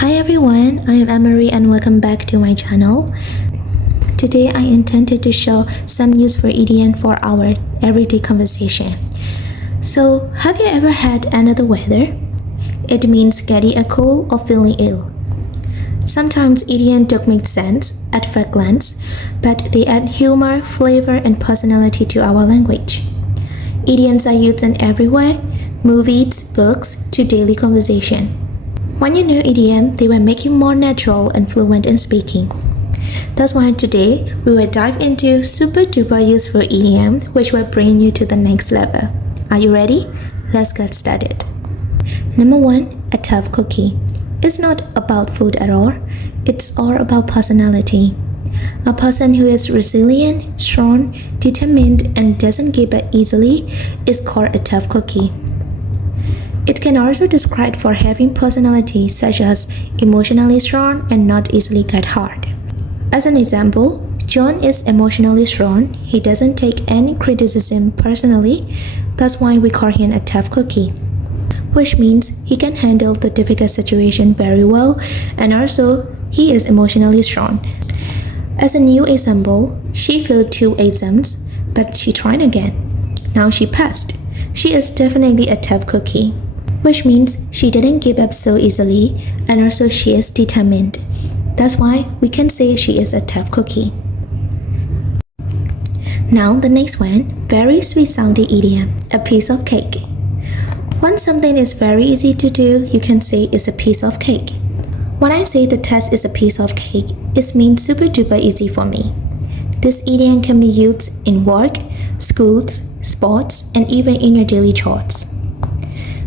Hi everyone, I am Emery and welcome back to my channel. Today I intended to show some useful idiom for our everyday conversation. So, have you ever had another weather? It means getting a cold or feeling ill. Sometimes idioms don't make sense at first glance, but they add humor, flavor, and personality to our language. Idioms are used in everywhere, movies, books, to daily conversation. When you know idiom, they will make you more natural and fluent in speaking. That's why today we will dive into super duper useful idiom which will bring you to the next level. Are you ready? Let's get started. Number 1, a tough cookie. It's not about food at all. It's all about personality. A person who is resilient, strong, determined, and doesn't give up easily is called a tough cookie. It can also describe for having personality such as emotionally strong and not easily get hurt. As an example, John is emotionally strong. He doesn't take any criticism personally. That's why we call him a tough cookie, which means he can handle the difficult situation very well, and also he is emotionally strong. As a new example, she failed 2 exams, but she tried again. Now she passed. She is definitely a tough cookie, which means she didn't give up so easily, and also she is determined. That's why we can say she is a tough cookie. Now the next one, very sweet sounding idiom, a piece of cake. When something is very easy to do, you can say it's a piece of cake. When I say the test is a piece of cake, it means super duper easy for me. This idiom can be used in work, schools, sports, and even in your daily chores.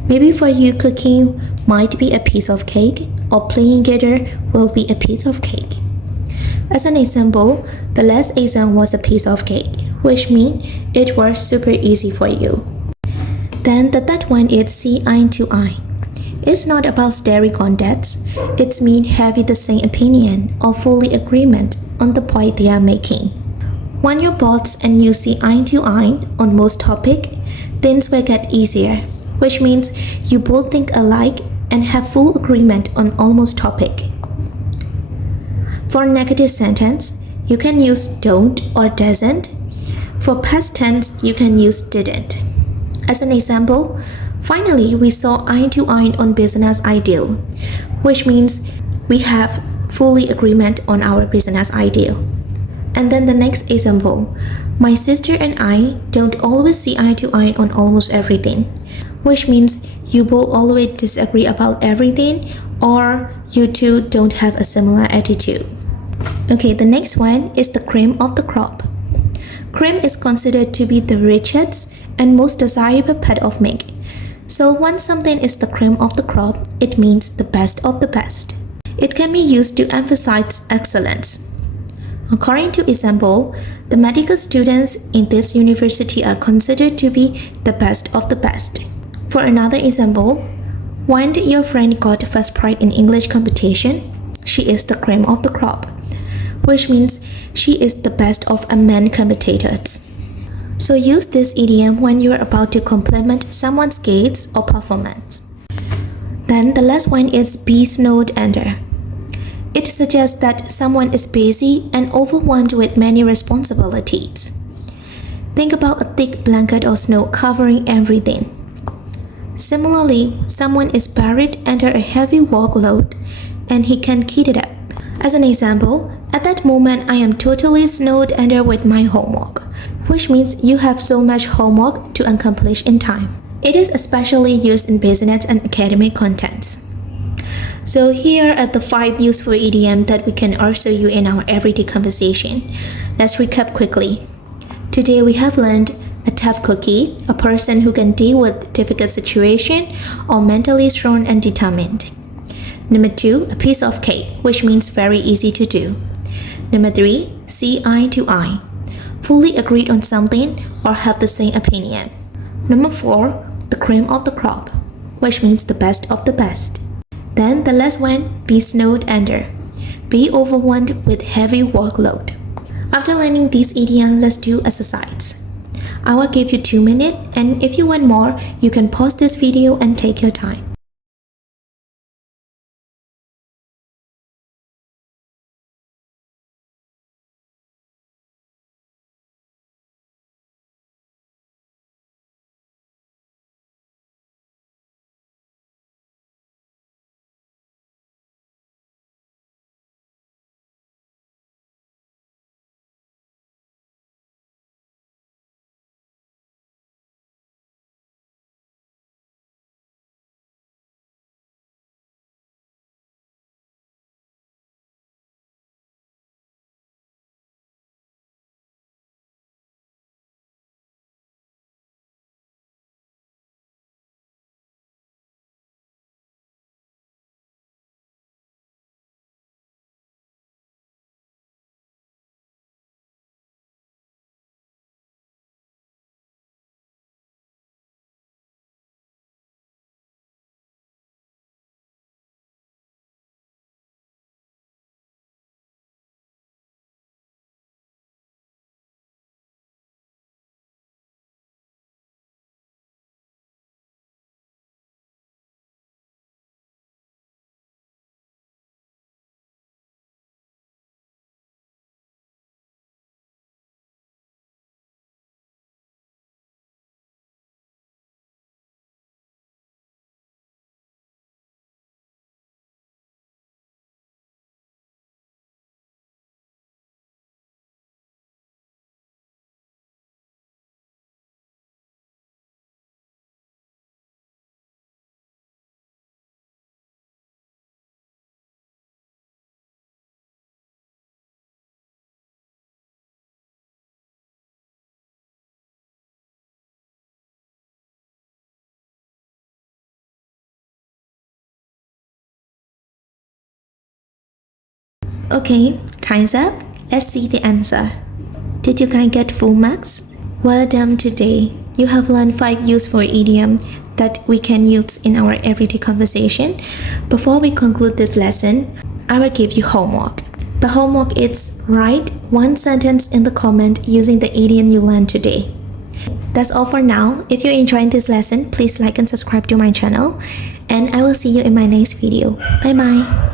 Maybe for you, cooking might be a piece of cake, or playing guitar will be a piece of cake. As an example, the last exam was a piece of cake, which means it was super easy for you. Then the third one is see eye to eye. It's not about staring contacts. It means having the same opinion or fully agreement on the point they are making. When you're boss and you see eye to eye on most topics, things will get easier, which means you both think alike and have full agreement on almost topic. For a negative sentence, you can use don't or doesn't. For past tense, you can use didn't. As an example, finally we saw eye to eye on business ideal, which means we have fully agreement on our business ideal. And then the next example, my sister and I don't always see eye to eye on almost everything, which means you both always disagree about everything, or you two don't have a similar attitude. Okay, the next one is the cream of the crop. Cream is considered to be the richest and most desirable part of milk. So when something is the cream of the crop, it means the best of the best. It can be used to emphasize excellence. According to example, the medical students in this university are considered to be the best of the best. For another example, when your friend got first prize in English competition, she is the cream of the crop, which means she is the best of among competitors. So use this idiom when you are about to compliment someone's skills or performance. Then the last one is be snowed under. It suggests that someone is busy and overwhelmed with many responsibilities. Think about a thick blanket of snow covering everything. Similarly, someone is buried under a heavy workload and he can't keep it up. As an example, at that moment I am totally snowed under with my homework, which means you have so much homework to accomplish in time. It is especially used in business and academic contents. So here are the 5 useful idioms that we can also use in our everyday conversation. Let's recap quickly. Today we have learned a tough cookie, a person who can deal with difficult situation or mentally strong and determined. Number 2, a piece of cake, which means very easy to do. Number 3, see eye to eye, fully agreed on something or have the same opinion. Number 4, the cream of the crop, which means the best of the best. Then the last one, be snowed under, be overwhelmed with heavy workload. After learning these idioms, let's do exercise. I will give you 2 minutes, and if you want more, you can pause this video and take your time. Okay, time's up. Let's see the answer. Did you guys get full marks? Well done today. You have learned 5 useful idioms that we can use in our everyday conversation. Before we conclude this lesson, I will give you homework. The homework is write 1 sentence in the comment using the idiom you learned today. That's all for now. If you're enjoying this lesson, please like and subscribe to my channel. And I will see you in my next video. Bye bye.